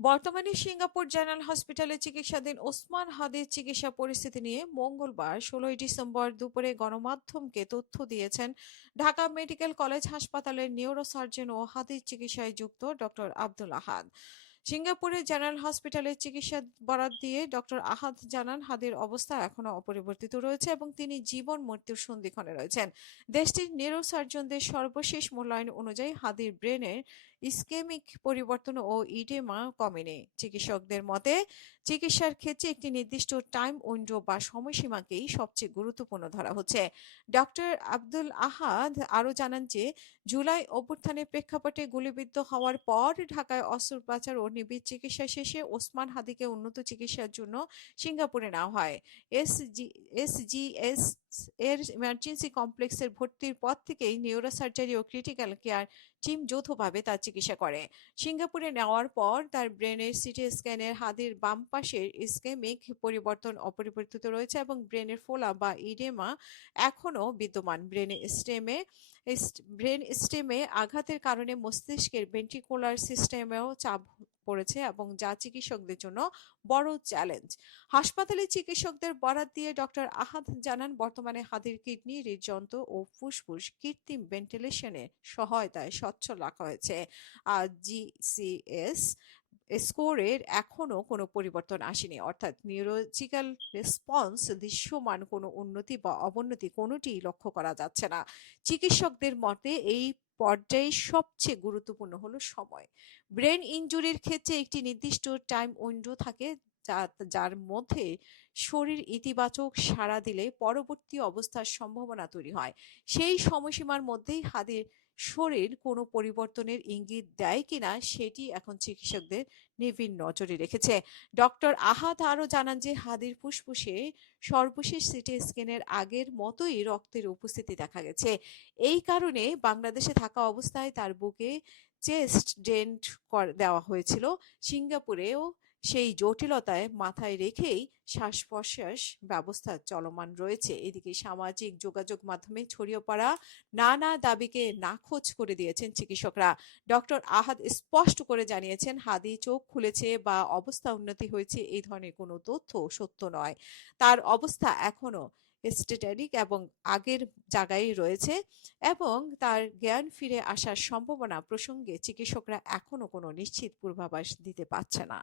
বর্তমানে Singapore general হাসপাতালে চিকিৎসাধীন ওসমান হাদির চিকিৎসা পরিস্থিতি নিয়ে মঙ্গলবার ১৬ই ডিসেম্বর দুপুরে গণমাধ্যমকে তথ্য দিয়েছেন ঢাকা মেডিকেল কলেজ হাসপাতালের নিউরোসার্জন ও হাদির চিকিৎসায় যুক্ত ডক্টর আব্দুল আহাদ। সিঙ্গাপুরের জেনারেল হাসপাতালে চিকিৎসা বরাত দিয়ে ডক্টর আহাদ জানান, হাদির অবস্থা এখনো অপরিবর্তিত রয়েছে এবং তিনি জীবন মৃত্যুর সন্ধিক্ষণে রয়েছেন। দেশটির নিউরোসার্জনদের সর্বশেষ মূল্যায়ন অনুযায়ী হাদির ব্রেনের ইসকেমিক পরিবর্তন ও ইডেমা কমেনি। চিকিৎসকদের মতে, চিকিৎসার ক্ষেত্রে একটি নির্দিষ্ট টাইম উইন্ডো বা সময়সীমাকেই সবচেয়ে গুরুত্বপূর্ণ ধরা হচ্ছে। ডক্টর আব্দুল আহাদ আরও জানান যে জুলাই অভ্যুত্থানের প্রেক্ষাপটে গুলিবিদ্ধ হওয়ার পর ঢাকায় অস্ত্রোপচার ও নিবিড় চিকিৎসা শেষে ওসমান হাদিকে উন্নত চিকিৎসার জন্য সিঙ্গাপুরে নেওয়া হয়। এসজিএস এর ইমার্জেন্সি কমপ্লেক্সের ভর্তির পর থেকেই নিউরোসার্জারি ও ক্রিটিক্যাল কেয়ার টিম যৌথভাবে তার চিকিৎসা করে। সিঙ্গাপুরে নেওয়ার পর তার ব্রেনের সিটি স্ক্যানের হাদির বাম পাশের ইসকেমিক পরিবর্তন অপরিবর্তিত রয়েছে এবং ব্রেনের ফোলা বা ইডেমা এখনও বিদ্যমান। ব্রেন স্টেমে আঘাতের কারণে মস্তিষ্কের ভেন্ট্রিকুলার সিস্টেমেও চাপ পড়েছে এবং যা চিকিৎসকদের জন্য বড় চ্যালেঞ্জ। হাসপাতালে চিকিৎসকদের বরাত দিয়ে ডক্টর আহাদ জানান, বর্তমানে হাদির কিডনি, হৃদযন্ত্র ও ফুসফুস কৃত্রিম ভেন্টিলেশনের সহায়তায় সচ্ছল রাখা হয়েছে। আর জিসিএস স্কোরের এখনো কোনো পরিবর্তন আসেনি, অর্থাৎ নিউরোলজিক্যাল রেসপন্স দৃশ্যমান কোনো উন্নতি বা অবনতি কোনোটিই লক্ষ্য করা যাচ্ছে না। চিকিৎসকদের মতে এই পর্যায়ে সবচেয়ে গুরুত্বপূর্ণ হলো সময়। ব্রেন ইনজুরির ক্ষেত্রে একটি নির্দিষ্ট টাইম উইন্ডো থাকে যার মধ্যে শরীর ইতিবাচক সাড়া দিলে পরবর্তী অবস্থার সম্ভাবনা তৈরি হয়। সেই সময়সীমার মধ্যেই হাদির শরীর কোনো পরিবর্তনের ইঙ্গিত দেয় কিনা সেটি এখন চিকিৎসকদের নিবিড় নজরে রেখেছে। ডক্টর আহাদ আরও জানান যে হাদির ফুসফুসে সর্বশেষ সিটি স্ক্যানের আগের মতোই রক্তের উপস্থিতি দেখা গেছে। এই কারণে বাংলাদেশে থাকা অবস্থায় তার বুকে চেস্ট ডেন্ট দেওয়া হয়েছিল। সিঙ্গাপুরেও সেই জটিলতায় মাথায় রেখেই শ্বাস-প্রশ্বাস ব্যবস্থা চলমান রয়েছে। এদিকে সামাজিক যোগাযোগ মাধ্যমে ছড়িয়ে পড়া নানা দাবিকে নাকচ করে দিয়েছেন চিকিৎসকরা। ডক্টর আহাদ স্পষ্ট করে জানিয়েছেন, হাদি চোখ খুলেছে বা অবস্থা উন্নতি হয়েছে এই ধরনের কোনো তথ্য সত্য নয়। তার অবস্থা এখনো স্ট্যাটিক এবং আগের জায়গায় রয়েছে এবং তার জ্ঞান ফিরে আসার সম্ভাবনা প্রসঙ্গে চিকিৎসকরা এখনো কোনো নিশ্চিত পূর্বাভাস দিতে পারছে না।